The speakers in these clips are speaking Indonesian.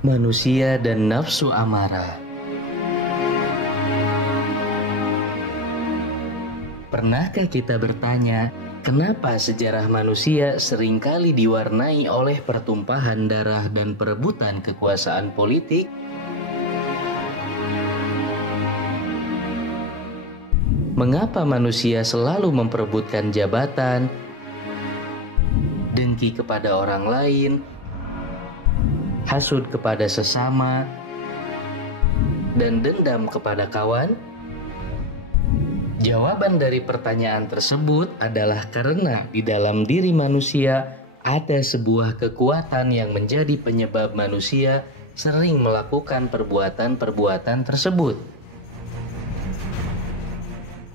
Manusia dan nafsu amarah. Pernahkah kita bertanya, kenapa sejarah manusia seringkali diwarnai oleh pertumpahan darah dan perebutan kekuasaan politik? Mengapa manusia selalu memperebutkan jabatan, dengki kepada orang lain, hasud kepada sesama, dan dendam kepada kawan? Jawaban dari pertanyaan tersebut adalah karena di dalam diri manusia ada sebuah kekuatan yang menjadi penyebab manusia sering melakukan perbuatan-perbuatan tersebut.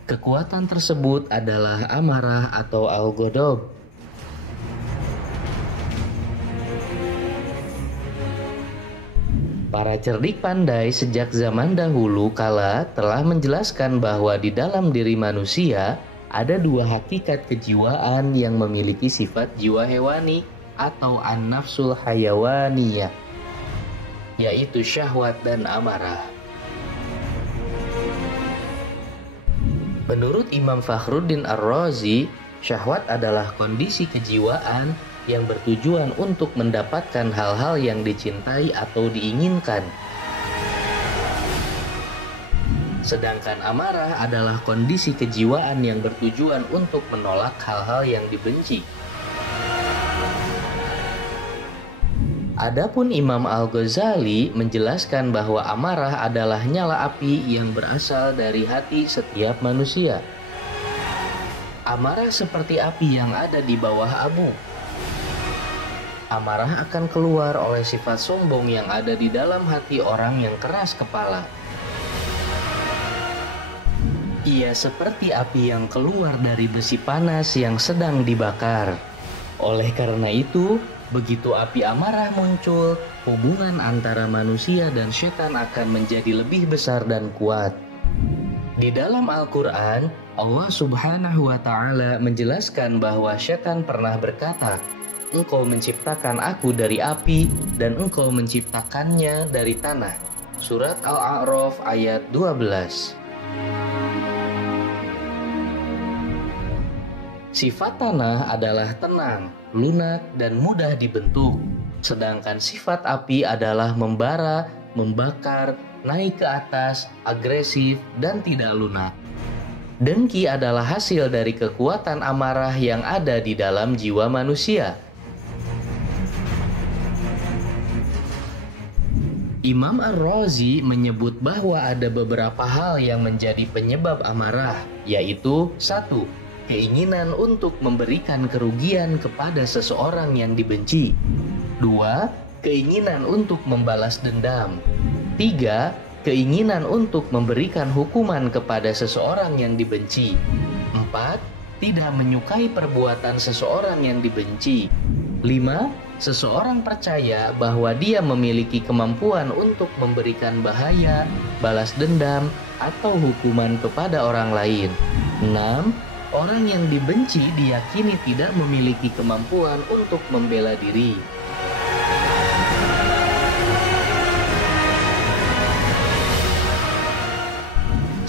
Kekuatan tersebut adalah amarah atau al-ghadab. Para cerdik pandai sejak zaman dahulu kala telah menjelaskan bahwa di dalam diri manusia ada dua hakikat kejiwaan yang memiliki sifat jiwa hewani atau an-nafsul hayawaniyah, yaitu syahwat dan amarah. Menurut Imam Fakhruddin Ar-Razi, syahwat adalah kondisi kejiwaan yang bertujuan untuk mendapatkan hal-hal yang dicintai atau diinginkan. Sedangkan amarah adalah kondisi kejiwaan yang bertujuan untuk menolak hal-hal yang dibenci. Adapun Imam Al-Ghazali menjelaskan bahwa amarah adalah nyala api yang berasal dari hati setiap manusia. Amarah seperti api yang ada di bawah abu. Amarah akan keluar oleh sifat sombong yang ada di dalam hati orang yang keras kepala. Ia seperti api yang keluar dari besi panas yang sedang dibakar. Oleh karena itu, begitu api amarah muncul, hubungan antara manusia dan setan akan menjadi lebih besar dan kuat. Di dalam Al-Quran, Allah Subhanahu wa Ta'ala menjelaskan bahwa setan pernah berkata, "Engkau menciptakan aku dari api dan engkau menciptakannya dari tanah." Surat Al-A'raf ayat 12. Sifat tanah adalah tenang, lunak, dan mudah dibentuk. Sedangkan sifat api adalah membara, membakar, naik ke atas, agresif, dan tidak lunak. Dengki adalah hasil dari kekuatan amarah yang ada di dalam jiwa manusia. Imam Ar-Razi menyebut bahwa ada beberapa hal yang menjadi penyebab amarah, yaitu 1. Keinginan untuk memberikan kerugian kepada seseorang yang dibenci. 2. Keinginan untuk membalas dendam. 3. Keinginan untuk memberikan hukuman kepada seseorang yang dibenci. 4. Tidak menyukai perbuatan seseorang yang dibenci. 5. Seseorang percaya bahwa dia memiliki kemampuan untuk memberikan bahaya, balas dendam, atau hukuman kepada orang lain. 6. Orang yang dibenci diyakini tidak memiliki kemampuan untuk membela diri.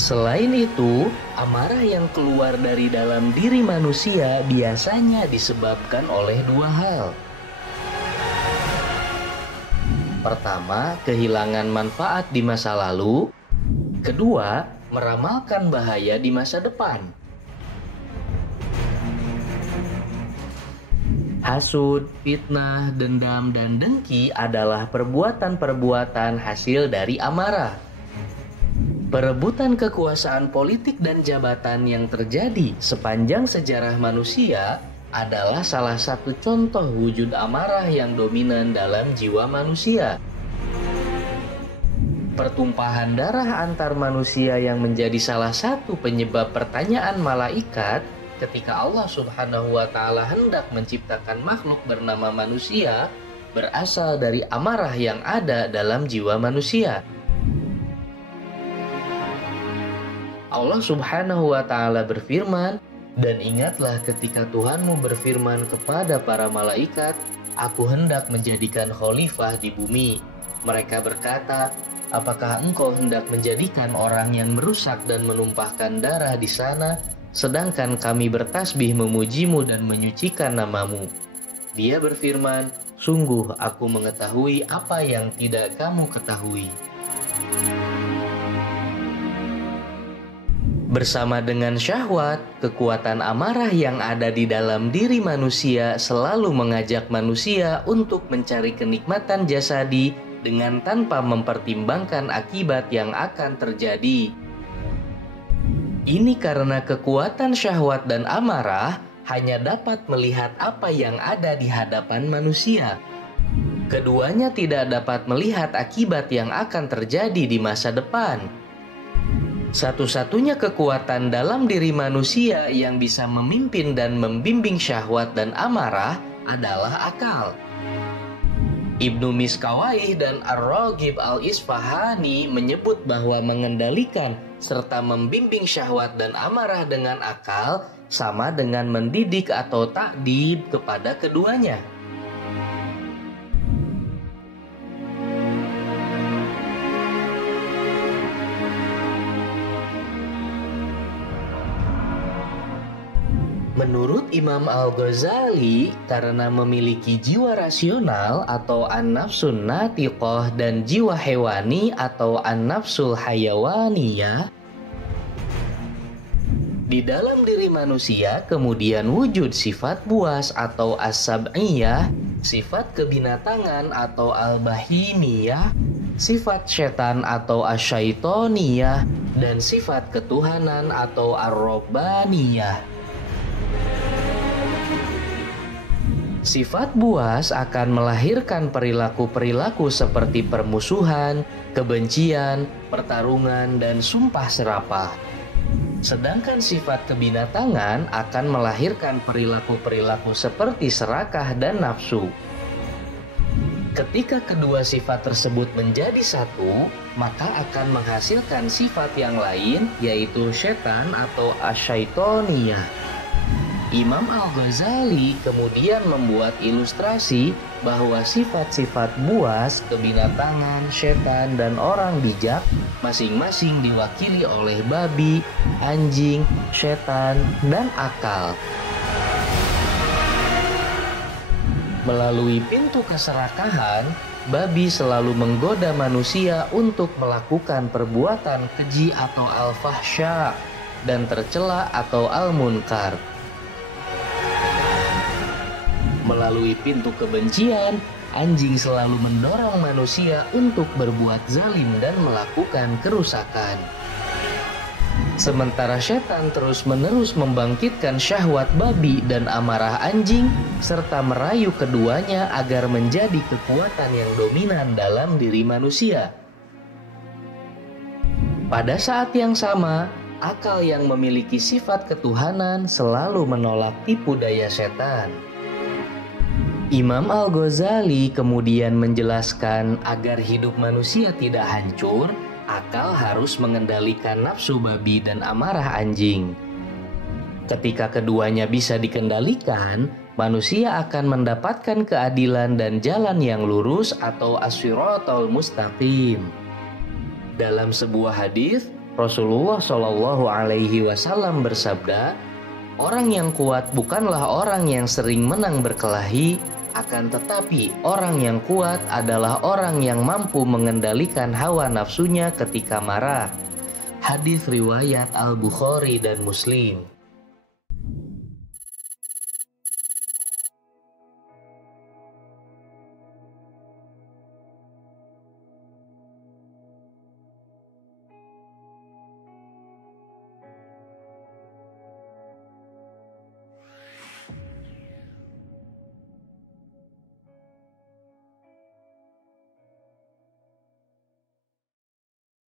Selain itu, amarah yang keluar dari dalam diri manusia biasanya disebabkan oleh dua hal. Pertama, kehilangan manfaat di masa lalu. Kedua, meramalkan bahaya di masa depan. Hasud, fitnah, dendam, dan dengki adalah perbuatan-perbuatan hasil dari amarah. Perebutan kekuasaan politik dan jabatan yang terjadi sepanjang sejarah manusia adalah salah satu contoh wujud amarah yang dominan dalam jiwa manusia. Pertumpahan darah antar manusia yang menjadi salah satu penyebab pertanyaan malaikat ketika Allah Subhanahu wa Ta'ala hendak menciptakan makhluk bernama manusia berasal dari amarah yang ada dalam jiwa manusia. Allah Subhanahu wa Ta'ala berfirman, "Dan ingatlah ketika Tuhanmu berfirman kepada para malaikat, Aku hendak menjadikan khalifah di bumi. Mereka berkata, apakah engkau hendak menjadikan orang yang merusak dan menumpahkan darah di sana, sedangkan kami bertasbih memujimu dan menyucikan namamu?" Dia berfirman, "Sungguh aku mengetahui apa yang tidak kamu ketahui." Bersama dengan syahwat, kekuatan amarah yang ada di dalam diri manusia selalu mengajak manusia untuk mencari kenikmatan jasadi dengan tanpa mempertimbangkan akibat yang akan terjadi. Ini karena kekuatan syahwat dan amarah hanya dapat melihat apa yang ada di hadapan manusia. Keduanya tidak dapat melihat akibat yang akan terjadi di masa depan. Satu-satunya kekuatan dalam diri manusia yang bisa memimpin dan membimbing syahwat dan amarah adalah akal. Ibnu Miskawayh dan Ar-Raghib Al-Isfahani menyebut bahwa mengendalikan serta membimbing syahwat dan amarah dengan akal sama dengan mendidik atau takdib kepada keduanya. Menurut Imam Al-Ghazali, karena memiliki jiwa rasional atau an-nafsun natiqah dan jiwa hewani atau an-nafsul hayawaniyah, di dalam diri manusia kemudian wujud sifat buas atau as-sab'iyah, sifat kebinatangan atau al-bahimiyah, sifat setan atau asyaitoniyah, dan sifat ketuhanan atau ar-robbaniyah. Sifat buas akan melahirkan perilaku-perilaku seperti permusuhan, kebencian, pertarungan, dan sumpah serapah. Sedangkan sifat kebinatangan akan melahirkan perilaku-perilaku seperti serakah dan nafsu. Ketika kedua sifat tersebut menjadi satu, maka akan menghasilkan sifat yang lain, yaitu setan atau asyaitoniyah. Imam Al-Ghazali kemudian membuat ilustrasi bahwa sifat-sifat buas, kebinatangan, setan, dan orang bijak masing-masing diwakili oleh babi, anjing, setan, dan akal. Melalui pintu keserakahan, babi selalu menggoda manusia untuk melakukan perbuatan keji atau al-fahsya dan tercela atau al-munkar. Melalui pintu kebencian, anjing selalu mendorong manusia untuk berbuat zalim dan melakukan kerusakan. Sementara setan terus-menerus membangkitkan syahwat babi dan amarah anjing, serta merayu keduanya agar menjadi kekuatan yang dominan dalam diri manusia. Pada saat yang sama, akal yang memiliki sifat ketuhanan selalu menolak tipu daya setan. Imam Al-Ghazali kemudian menjelaskan agar hidup manusia tidak hancur, akal harus mengendalikan nafsu babi dan amarah anjing. Ketika keduanya bisa dikendalikan, manusia akan mendapatkan keadilan dan jalan yang lurus atau as-siratal mustaqim. Dalam sebuah hadis, Rasulullah Shallallahu Alaihi Wasallam bersabda, "Orang yang kuat bukanlah orang yang sering menang berkelahi, akan tetapi orang yang kuat adalah orang yang mampu mengendalikan hawa nafsunya ketika marah." Hadis riwayat Al-Bukhari dan Muslim.